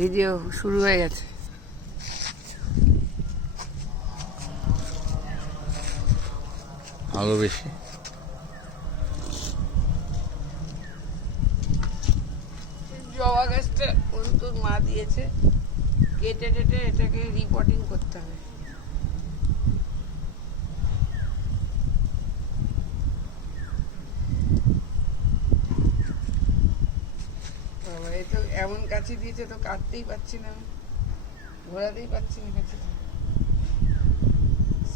Video শুরু হয়ে গেছে। আলো বেশি। জবা গাছটা অন্তর মা দিয়েছে, কেটে টেটে এটাকে রিপোর্টিং করতে হবে। বাবা, এ তো এমন কাছে দিয়েছে, তো কাটতেই পারছি না, আমি ঘোরাতেই পারছি না কাছে।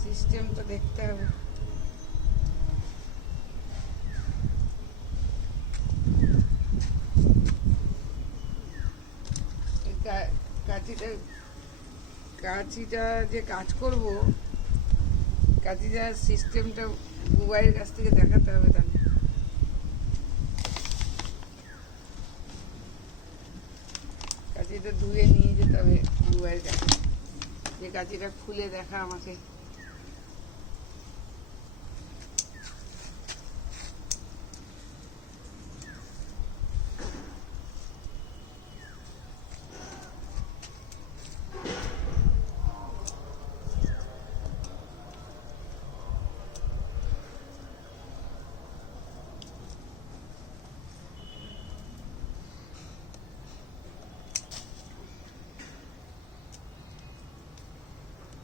সিস্টেম তো দেখতে হবে। কাঁচিটা যে কাজ করব, কাঁচিটার সিস্টেমটা মোবাইলের কাছ থেকে দেখাতে হবে। তাহলে কাঁচিটা ধুয়ে নিয়ে যেতে হবে মোবাইলের কাছে, যে কাঁচিটা খুলে দেখা আমাকে।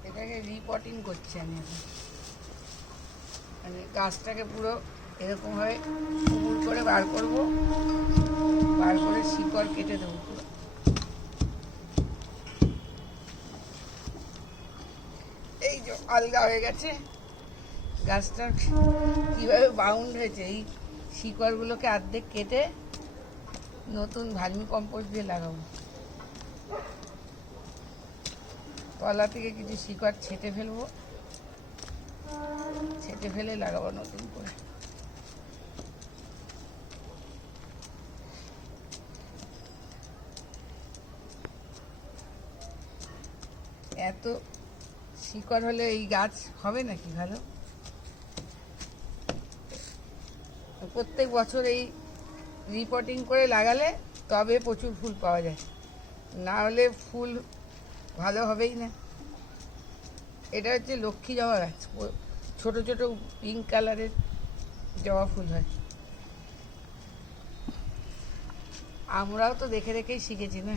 এটাকে রিপোর্টিং করছি আমি এখন। আমি গাছটাকে পুরো এরকমভাবে পুকুর করে বার করবো, বার করে শিকড় কেটে দেবো পুরো। এই যে আলগা হয়ে গেছে গাছটা, কীভাবে বাউন্ড হয়েছে। এই শিকড়গুলোকে অর্ধেক কেটে নতুন ভার্মি কম্পোস্ট দিয়ে লাগাবো। তলা থেকে কিছু শিকড় ছেঁটে ফেলবো, ছেঁটে ফেলে লাগাবো নতুন করে। এত শিকড় হলে এই গাছ হবে নাকি ভালো? প্রত্যেক বছর এই রিপোর্টিং করে লাগালে তবে প্রচুর ফুল পাওয়া যায়, না হলে ফুল ভালো হবেই না। এটা হচ্ছে লক্ষ্মী জবা গাছ, ছোট ছোট পিঙ্ক কালারের জবা ফুল হয়। আমরাও তো দেখে দেখেই শিখেছি না,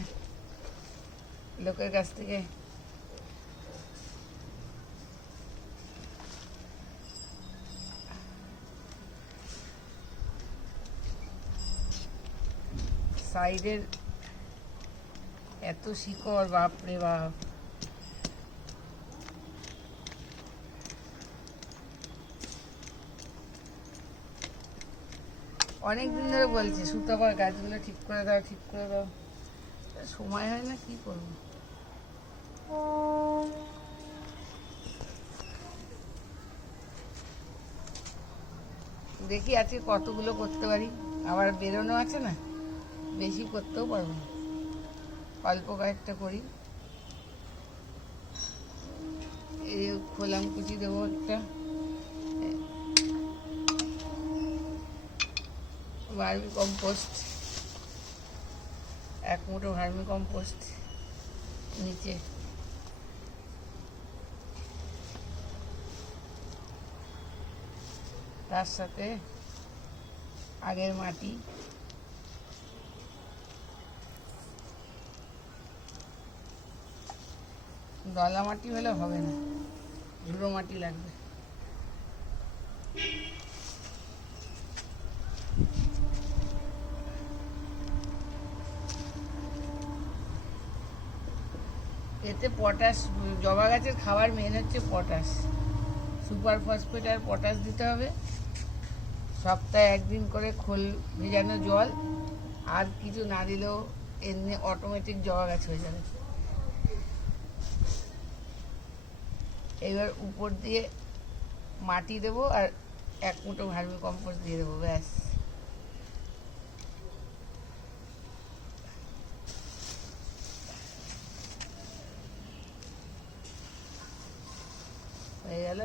লোকের কাছ থেকে। সাইডের এত শিকড়, বাপরে বাপ। অনেকদিন ধরে বলছে সুতপা গাছগুলো ঠিক করে দাও, ঠিক করে দাও, সময় হয় না, কি করবো। দেখি আজকে কতগুলো করতে পারি, আবার বেরোনো আছে না, বেশি করতেও পারবো না, অল্প কয়েকটা করি। এই খোলাম কুচি দেবো একটা, ভার্মি কম্পোস্ট, 1 মুঠো ভার্মি কম্পোস্ট নিচে, তার সাথে আগের মাটি, দলা মাটি হলে হবে না, ঝুড়ো মাটি লাগবে। এতে পটাশ, জবা গাছের খাবার মেন হচ্ছে পটাশ, সুপার ফসফেট আর পটাশ দিতে হবে। সপ্তাহে 1 দিন করে খোল ভেজানো জল, আর কিছু না দিলেও এমনি অটোমেটিক জবা গাছ হয়ে যাবে। এবার উপর দিয়ে মাটি দেবো আর 1 মুঠো ভার্মি কম্পোস্ট দিয়ে দেবো, ব্যাস। হয়ে গেল।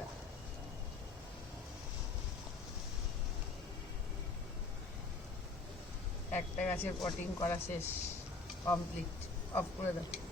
একটা গাছের পটিং করা শেষ। কমপ্লিট। অফ করে দাও।